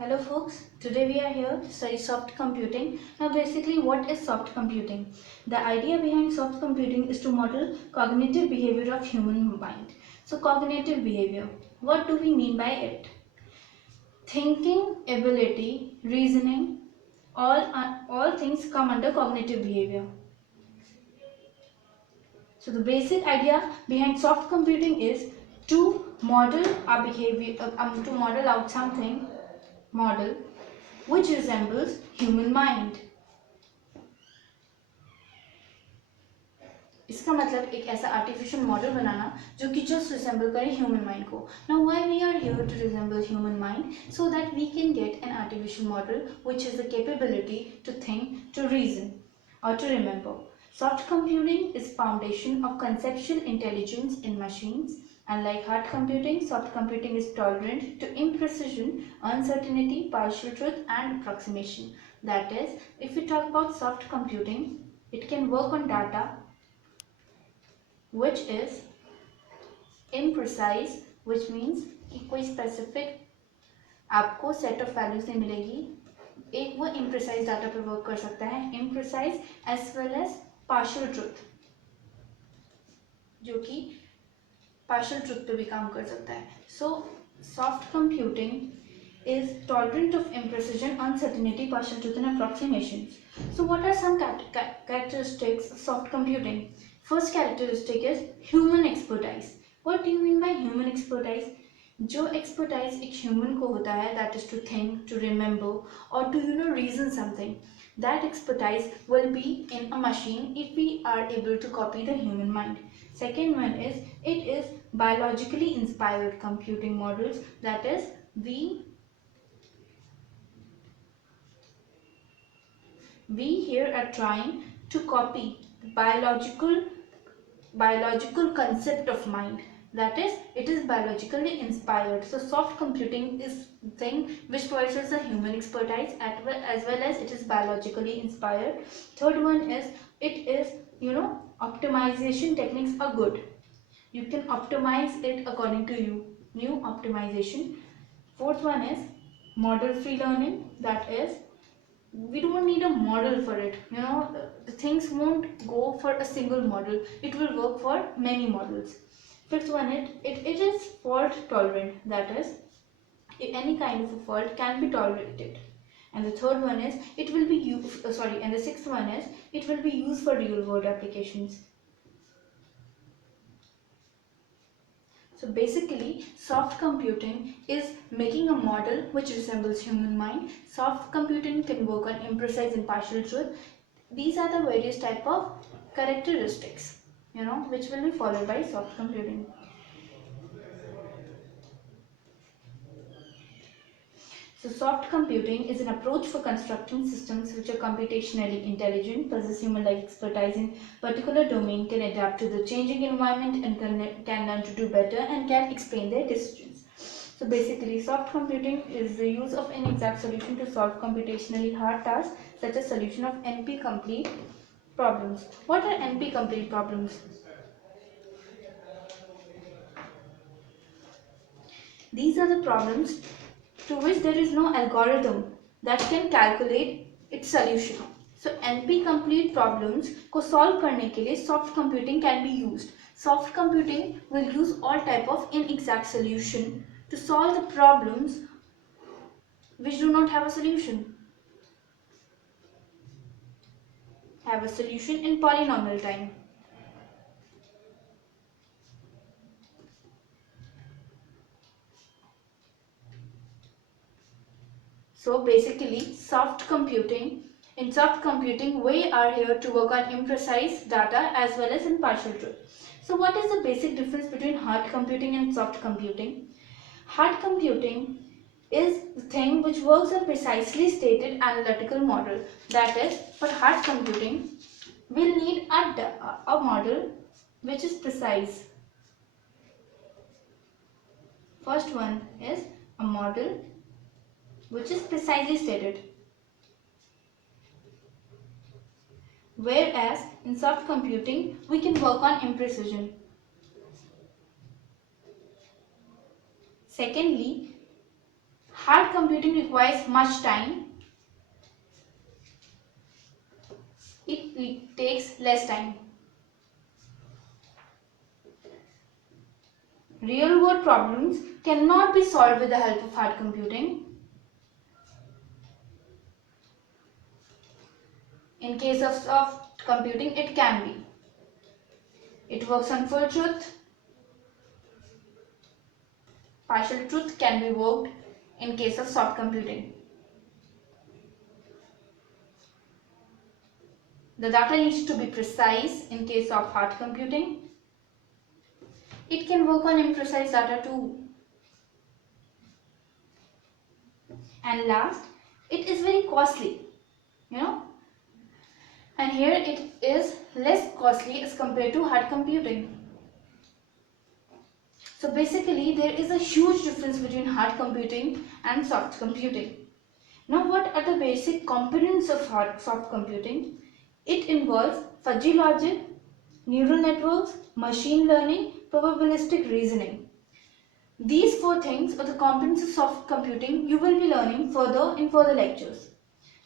Hello folks, today we are here to study soft computing. Now basically what is soft computing? The idea behind soft computing is to model cognitive behavior of human mind. So cognitive behavior, what do we mean by it? Thinking, ability, reasoning, all things come under cognitive behavior. So the basic idea behind soft computing is to model our behavior, to model out something, model which resembles human mind. इसका मतलब एक ऐसा artificial model बनाना जो कि just resemble करे human mind को. Now why we are here to resemble human mind? So that we can get an artificial model which is the capability to think, to reason or to remember. Soft computing is foundation of conceptual intelligence in machines. Unlike hard computing, soft computing is tolerant to imprecision, uncertainty, partial truth, and approximation. That is, if we talk about soft computing, it can work on data which is imprecise, which means कि कोई specific आपको set of values नहीं मिलेगी. एक वो imprecise data पर work कर सकता है, imprecise as well as partial truth, जो कि partial truth पे भी काम कर सकता है. So soft computing is tolerant of imprecision, uncertainty, partial truth and approximations. So what are some characteristics of soft computing? First characteristic is human expertise. What do you mean by human expertise? जो expertise एक human को होता है, that is to think, to remember or to reason something. That expertise will be in a machine if we are able to copy the human mind. Second one is it is biologically inspired computing models. That is we here are trying to copy the biological concept of mind. That is, it is biologically inspired. So soft computing is the thing which provides us a human expertise as well as it is biologically inspired. Third one is it is optimization techniques are good. You can optimize it according to you. New optimization. Fourth one is model free learning. That is, we don't need a model for it. The things won't go for a single model. It will work for many models. Fifth one, it is fault tolerant. That is, any kind of a fault can be tolerated. And the third one is it will be used. And the sixth one is it will be used for real world applications. So basically, soft computing is making a model which resembles human mind. Soft computing can work on imprecise and partial truth. These are the various type of characteristics, which will be followed by soft computing. So soft computing is an approach for constructing systems which are computationally intelligent, possess human-like expertise in particular domain, can adapt to the changing environment and can learn to do better and can explain their decisions. So basically, soft computing is the use of an exact solution to solve computationally hard tasks such as solution of NP-complete problems. What are NP-complete problems? These are the problems to which there is no algorithm that can calculate its solution. So NP-complete problems को solve करने के लिए soft computing can be used. Soft computing will use all type of inexact solution to solve the problems which do not have a solution. Have a solution in polynomial time. So basically, in soft computing, we are here to work on imprecise data as well as in partial truth. So what is the basic difference between hard computing and soft computing? Hard computing is the thing which works on precisely stated analytical model. That is, for hard computing, we'll need a model which is precise. First one is a model which is precisely stated, whereas in soft computing we can work on imprecision. Secondly, Hard computing requires much time. It takes less time. Real world problems cannot be solved with the help of hard computing. In case of soft computing, it can be. It works on full truth. Partial truth can be worked in case of soft computing. The data needs to be precise in case of hard computing. It can work on imprecise data too. And last, it is very costly, and here it is less costly as compared to hard computing. So basically there is a huge difference between hard computing and soft computing. Now what are the basic components of soft computing? It involves fuzzy logic, neural networks, machine learning, probabilistic reasoning. These four things are the components of soft computing you will be learning further in further lectures.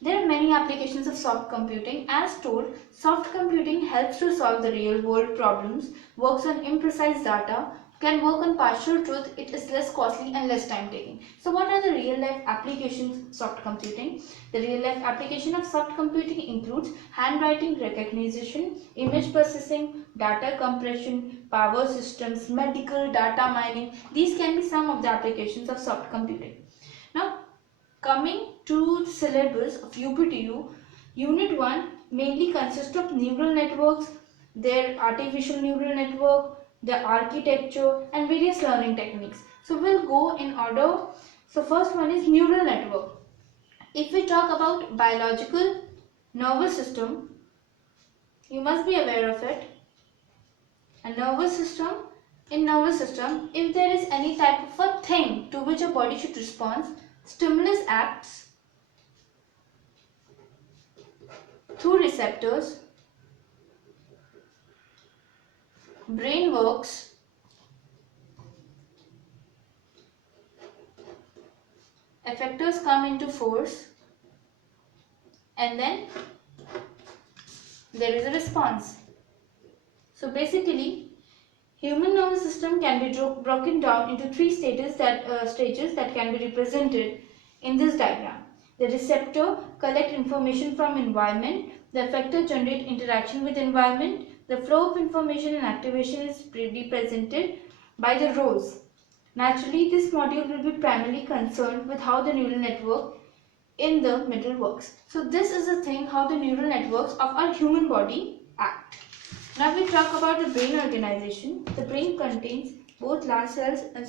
There are many applications of soft computing. As told, soft computing helps to solve the real world problems, works on imprecise data, can work on partial truth, it is less costly and less time taking. So what are the real life applications of soft computing? The real life application of soft computing includes handwriting recognition, image processing, data compression, power systems, medical data mining. These can be some of the applications of soft computing. Now, coming to the syllabus of UPTU, Unit 1 mainly consists of neural networks, their artificial neural network, the architecture and various learning techniques. So we'll go in order. So first one is neural network. If we talk about biological nervous system, you must be aware of it. A nervous system, in nervous system, if there is any type of a thing to which a body should respond, stimulus acts through receptors, brain works, effectors come into force, and then there is a response. So basically, human nervous system can be broken down into three stages that can be represented in this diagram. The receptor collects information from environment, the effector generate interaction with environment, the flow of information and activation is represented by the rows. Naturally, this module will be primarily concerned with how the neural network in the middle works. So this is the thing how the neural networks of our human body act. Now we talk about the brain organization. The brain contains both large cells and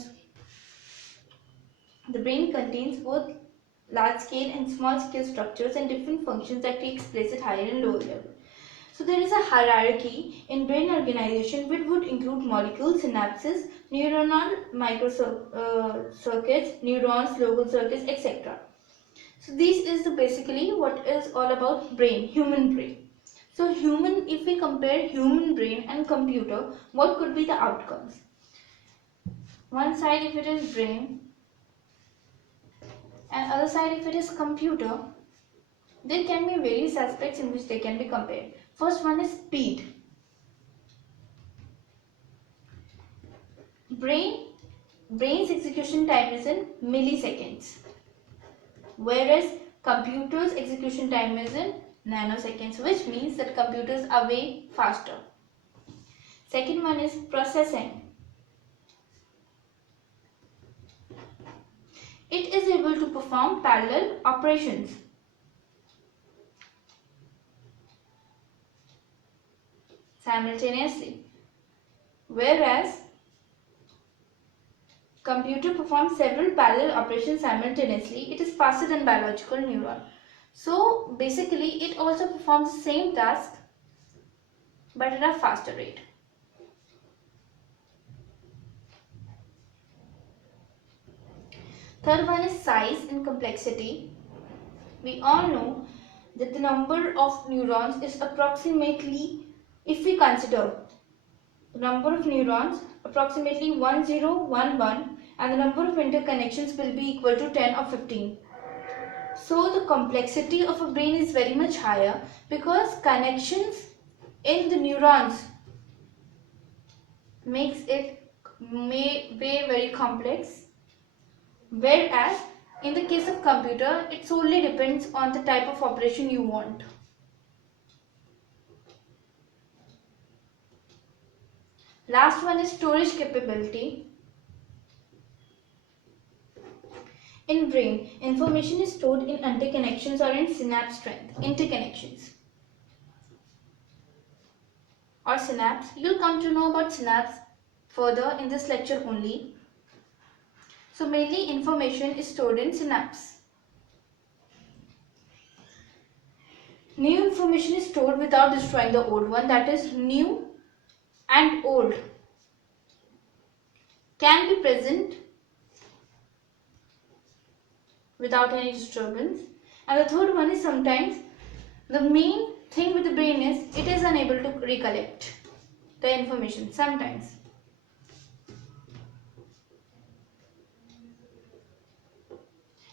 large scale and small scale structures and different functions that takes place at higher and lower level. So there is a hierarchy in brain organization which would include molecules, synapses, neuronal microcircuits, neurons, local circuits, etc. So this is basically what is all about brain, human brain. So if we compare human brain and computer, what could be the outcomes? One side if it is brain and other side if it is computer, there can be various aspects in which they can be compared. First one is speed. Brain's execution time is in milliseconds, whereas computer's execution time is in nanoseconds, which means that computers are way faster. Second one is processing. It is able to perform parallel operations. Simultaneously, whereas computer performs several parallel operations simultaneously. It is faster than biological neuron. So basically it also performs the same task but at a faster rate. Third one is size and complexity. We all know that the number of neurons is approximately, if we consider the number of neurons, approximately 1011 and the number of interconnections will be equal to 10 or 15. So the complexity of a brain is very much higher because connections in the neurons makes it very complex, whereas in the case of computer it solely depends on the type of operation you want. Last one is storage capability. In brain, information is stored in interconnections or in synapse strength. Interconnections or synapse. You'll come to know about synapse further in this lecture only. So mainly information is stored in synapse. New information is stored without destroying the old one, that is new and old can be present without any disturbance. And the third one is sometimes the main thing with the brain is it is unable to recollect the information sometimes.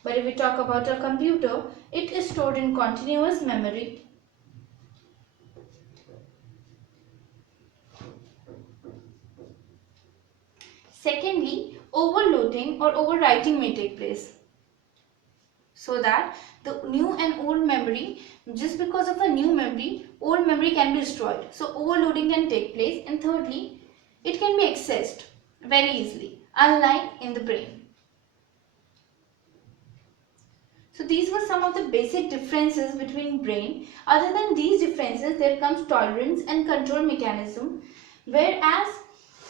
But if we talk about a computer, it is stored in continuous memory. Secondly, overloading or overwriting may take place, so that the new and old memory, just because of a new memory, old memory can be destroyed. So overloading can take place. And thirdly, it can be accessed very easily, unlike in the brain. So these were some of the basic differences between brain. Other than these differences, there comes tolerance and control mechanism, whereas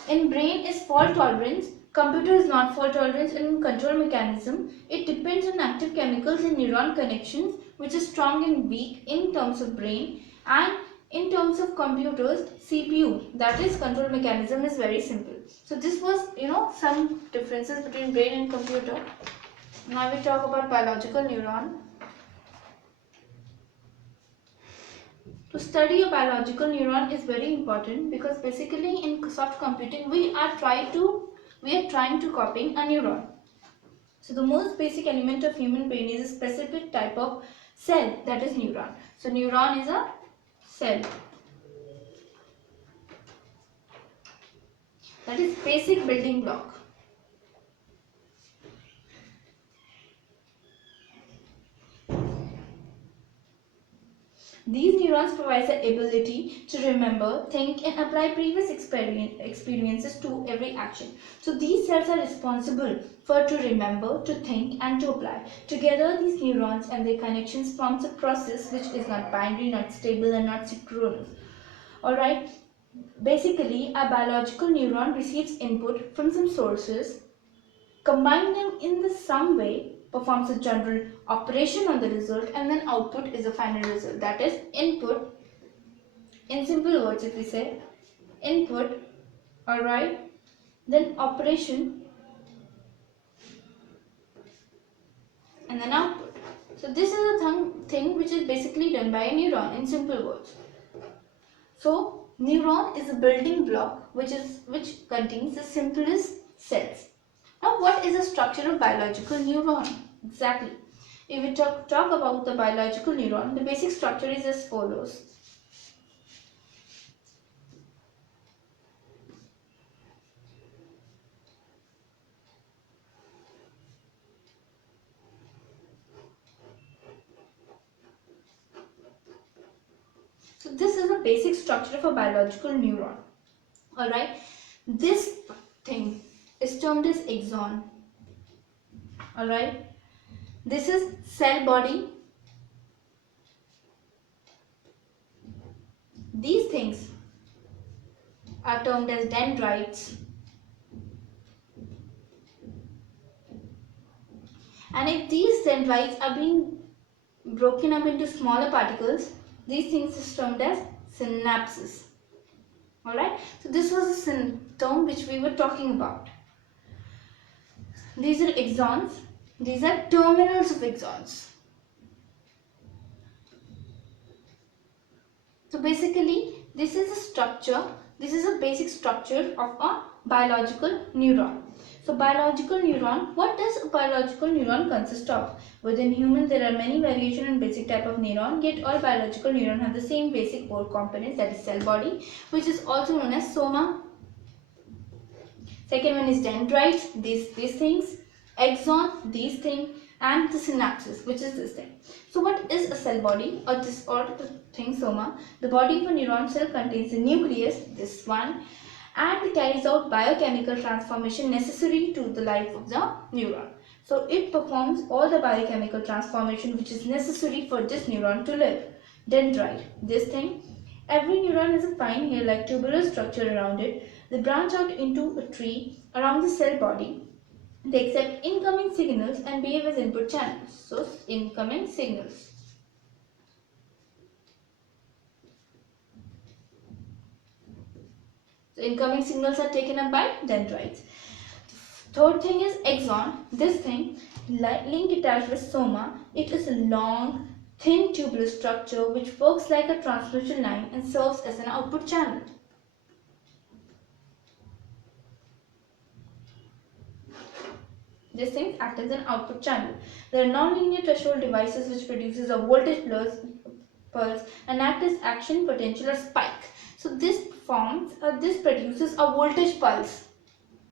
in brain is fault tolerance, computer is not fault tolerance. And in control mechanism, it depends on active chemicals in neuron connections, which is strong and weak in terms of brain. And in terms of computers, CPU, that is control mechanism, is very simple. So this was, some differences between brain and computer. Now we talk about biological neuron. To study a biological neuron is very important because basically in soft computing we are trying to copy a neuron. So the most basic element of human brain is a specific type of cell, that is neuron. So neuron is a cell. That is basic building block. These neurons provide the ability to remember, think and apply previous experiences to every action. So these cells are responsible for to remember, to think and to apply. Together these neurons and their connections forms a process which is not binary, not stable and not synchronous. Alright, basically a biological neuron receives input from some sources, combine them in some way, performs a general operation on the result, and then output is the final result. That is input. In simple words, if we say input, alright, then operation, and then output. So this is a thing which is basically done by a neuron in simple words. So neuron is a building block which contains the simplest cells. Now what is the structure of biological neuron? Exactly. If we talk about the biological neuron, the basic structure is as follows. So this is the basic structure of a biological neuron. Alright. This thing is termed as axon. Alright. This is cell body. These things are termed as dendrites. And if these dendrites are being broken up into smaller particles, these things are termed as synapses. Alright, so this was a term which we were talking about. These are axons, these are terminals of axons. So basically, This is a structure, this is a basic structure of a biological neuron. So biological neuron, what does a biological neuron consist of? Within humans there are many variations in basic type of neuron, yet all biological neurons have the same basic core components, that is cell body, which is also known as soma. Second one is dendrites, these things, axon, these things, and the synapses, which is this thing. So what is a cell body, or the thing soma? The body of a neuron cell contains the nucleus, this one, and carries out biochemical transformation necessary to the life of the neuron. So it performs all the biochemical transformation which is necessary for this neuron to live. Dendrite, this thing. Every neuron has a fine hair-like tubular structure around it. They branch out into a tree around the cell body. They accept incoming signals and behave as input channels. So, incoming signals. So, incoming signals are taken up by dendrites. Third thing is axon. This thing, link attached with soma, it is a long, thin tubular structure which works like a transmission line and serves as an output channel. These things act as an output channel. There are nonlinear threshold devices which produces a voltage pulse and act as action, potential or spike. So this produces a voltage pulse.